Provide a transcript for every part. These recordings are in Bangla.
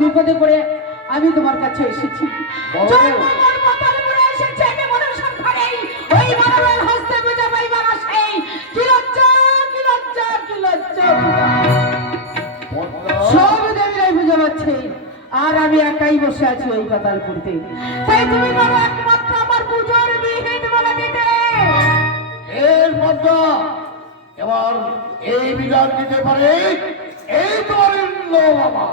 বিপদে পড়ে আমি তোমার কাছে এসেছি। সব দেবীরাই বুঝে পাচ্ছে আর আমি একাই বসে আছি ওই পাতাল করতে। তাই তুমি বলো একমাত্র আমার পুজোর বিহিত বলে দিতে। এর মধ্যে এবার এই বিধান দিতে পারে এই তোমার বাবা।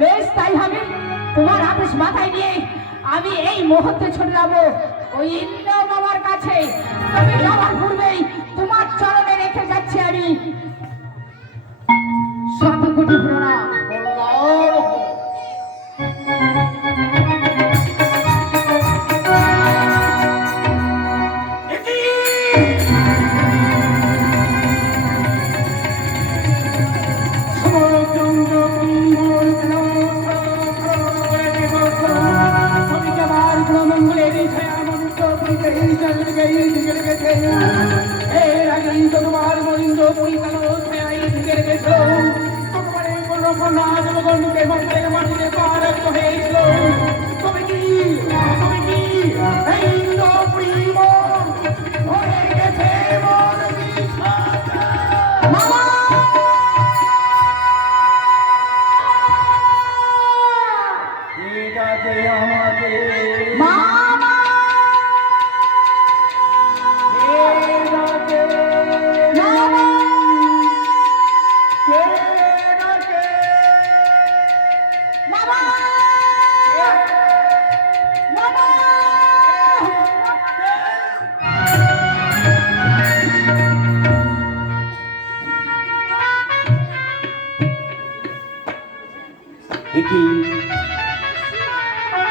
বেশ তাই হবে। তোমার আদেশ মাথায় নিয়ে আমি এই মুহূর্তে ছুটে যাবো ওই ইন্দ্র বাবার কাছে। তুমি যাওয়ার পূর্বেই তোমার চরণে রেখে যাচ্ছি আমি 7 কোটি প্রণাম।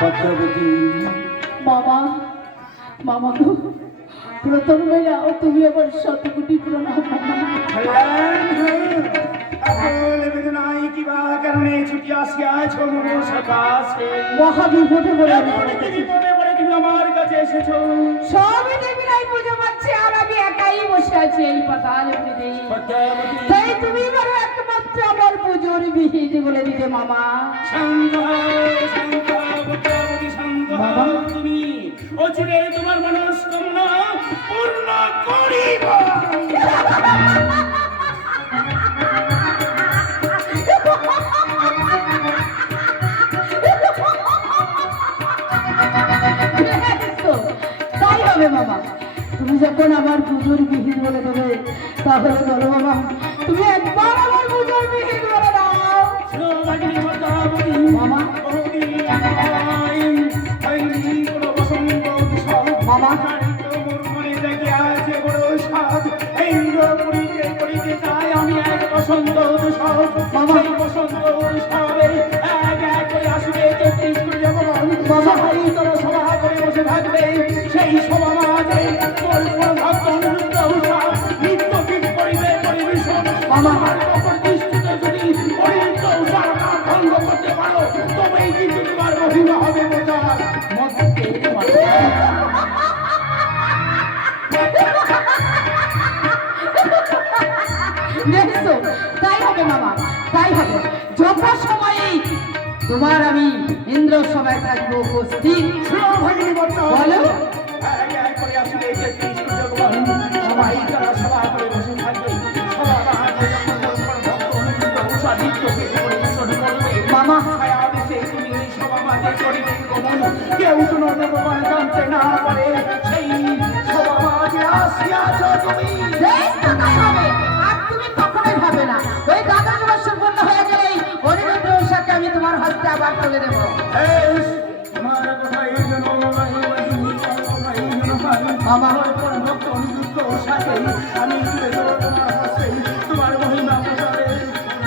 পদ্মাবতী বাবা মামা গো, প্রথম বেলা ও তুমি আবার শতকোটি প্রণাম মামা। বেদনায় কিবা কারণে ছুটি আসিয়াছ সকাশে মহাবিপদে বলে বিপদে পড়ে তুমি আমার কাছে এসেছো। সবই দেবীরাই পুজো পাচ্ছে আর আমি একাই বসে আছি এই পাতাল উপরে। তাই তুমি বলো একমাত্র আমার পুজোর বিহিত বলে দিতে মামা। শান্ত হও, শান্ত হও, পদ্মাবতী, শান্ত হও। তুমি অচিরে তোমার মনস্কামনা পূর্ণ করিব। তাই হবে বাবা, তুমি যখন আমার পুজোর বিহিত বলে দেবে তাহলে বলো বাবা, তুমি একবার আমার পুজোর বিহিত বলে দাও সৌভাগ্যী পদ্মাবতী, মামা। বহুদিন হয়নি কোনো বসন্ত উৎসব। মামা। মোর মনে জেগে আছে বড় সাধ। ইন্দ্রপুরীতে করিতে চাই আমি এক বসন্ত উৎসব। মামা। সেই বসন্ত উৎসবে এক এক করে আসবে 33 কোটি দেবগণ। মামা। সবাই তোরা সভা করে বসে থাকবে। সেই সভা মাঝে তোর কোন ভক্ত অনুরুদ্ধ উৎসব নৃত্য গীত করিবে পরিবেশন। মামা। আমার অপর দৃষ্টিতে যদি অনুরুদ্ধ উৎসব না ভঙ্গ করতে পারো তবেই কিন্তু তোমার মহিমা হবে প্রচার। দেখছো, তাই হবে মামা, তাই হবে। যথা সময়ে তোমার আমি ইন্দ্র সভায় থাকবো উপস্থিত। সৌভাগ্যী পদ্মাবতী, বলো। এক এক করে আসবে 33 কোটি দেবগণ। সবাই তারা সভা করে বসে থাকবে। সভা মাঝে যখন তোর ভক্ত অনুরুদ্ধ উৎসব নৃত্য গীত পরিবেশন করবে। মামা। ছায়াদেশে তুমি এই সভা মাঝে করিবে গমন। কেউ যেন দেবগণ জানতে না পারে সেই সভা মাঝে আসিয়াছ তুমি। বেশ তো তাই হবে। আর তুমি কখনোই ভাবে না ওই দ্বাদশ বৎসর পূর্ণ হয়ে গেলেই অনিরুদ্ধ উষাকে আমি তোমার হস্তে আবার তুলে দেবো। বেশ, তোমার কথাই যেন নাই বাহিনী, কথাই যেন হয়। আমার কোন ভক্ত অনুযুক্ত সাথে আমি তুলে দেবো তোমার হস্তে তোমার মহিমা প্রচারে।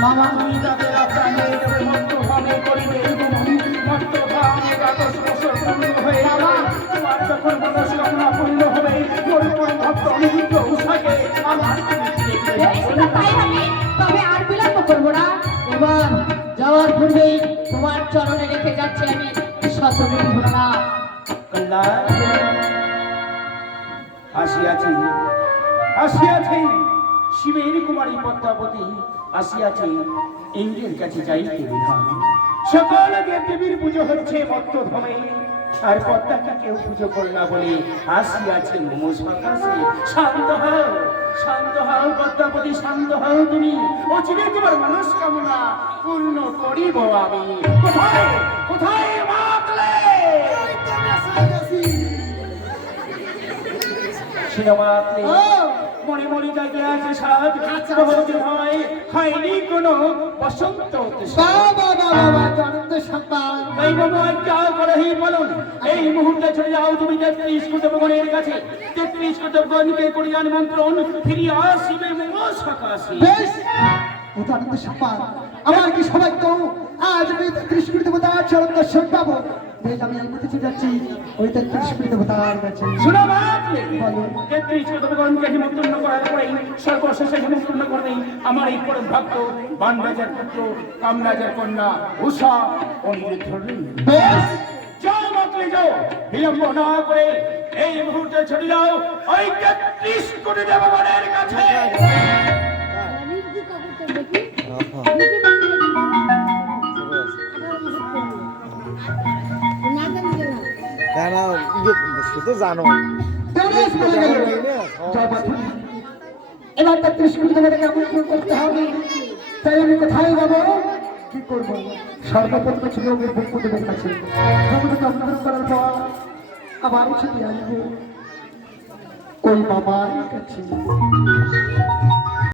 মামা। তুমি যাদের প্রাণে দেবে মত্ত ভাবে করিবে গমন। মত্ত ভাবে দ্বাদশ বৎসর পূর্ণ হয়ে যাবে। তোমার যখন মনস্কামনা পূর্ণ হবে মোর কোন ভক্ত অনুযুক্ত উষাকে আমার তুমি ফিরে দিবে। বেশ তো তাই হবে। তবে আর বিলম্ব করবো না। এবার যাওয়ার পূর্বেই তোমার চরণে রেখে যাচ্ছি আমি শতকোটি প্রণাম। কল্যাণ আসিয়াছি, আসিয়াছি শিবের কুমারী পদ্মাবতী, আসিয়াছি ইন্দ্রের কাছে যাইতে বিধান। সকল দেবদেবীর পুজো হচ্ছে মত্তধমে, আর পদ্মাকে কেউ পুজো করে না বলে আসিয়াছে মোমো সকাশে। শান্ত হও, শান্ত হও পদ্মাবতী, শান্ত হও তুমি। অচিরে তোমার মনস্কামনা পূর্ণ করিব আমি। কোথায় কোথায় মাতলে সিনেমাতে মনে মনে জায়গা আছে সাজ। বহুদিন হয়নি কোনো বসন্ত উৎসব। এই মোমো একটা করেই বলুন, এই মুহূর্তে চলে যাও তুমি 33 কোটি দেবগণের কাছে। 33 কোটি দেবগণকে করিয়া নিমন্ত্রণ, ফিরিয়া আসিবে মোমো সকাশে। আমার কি সবাই তো আজ আমি 33 কোটি দেবতার চরণ দর্শন পাবো। বেশ, আমি এই মুহূর্তে চলে যাচ্ছি ওই 33 কোটি দেবতার কাছে। শোনো বাপরে, 33 কোটি দেবগণকে নিমন্ত্রণ করার পরেই সর্বশেষে নিমন্ত্রণ করবেই আমার এই পরম ভক্ত বানরাজের পুত্র কামরাজের কন্যা উষা অনিরুদ্ধ। বেশ, যাও মাতলে যাও, বিলম্ব না করে এই মুহূর্তে ছুটে যাও ওই 33 কোটি দেবগণের কাছে। কেন সে তো জানো বেশ বলে গেল। জয় মাতা। এবার 33 কোটি দেবতাকে আমন্ত্রণ করতে হবে। তাই আমি কোথায় যাবো, কি করবো? সর্বপ্রথমে ছিল ব্রহ্মদেবের কাছে। ব্রহ্মদেবকে আমন্ত্রণ করার পর আবার ছুটি আসবো ওই মামার কাছে।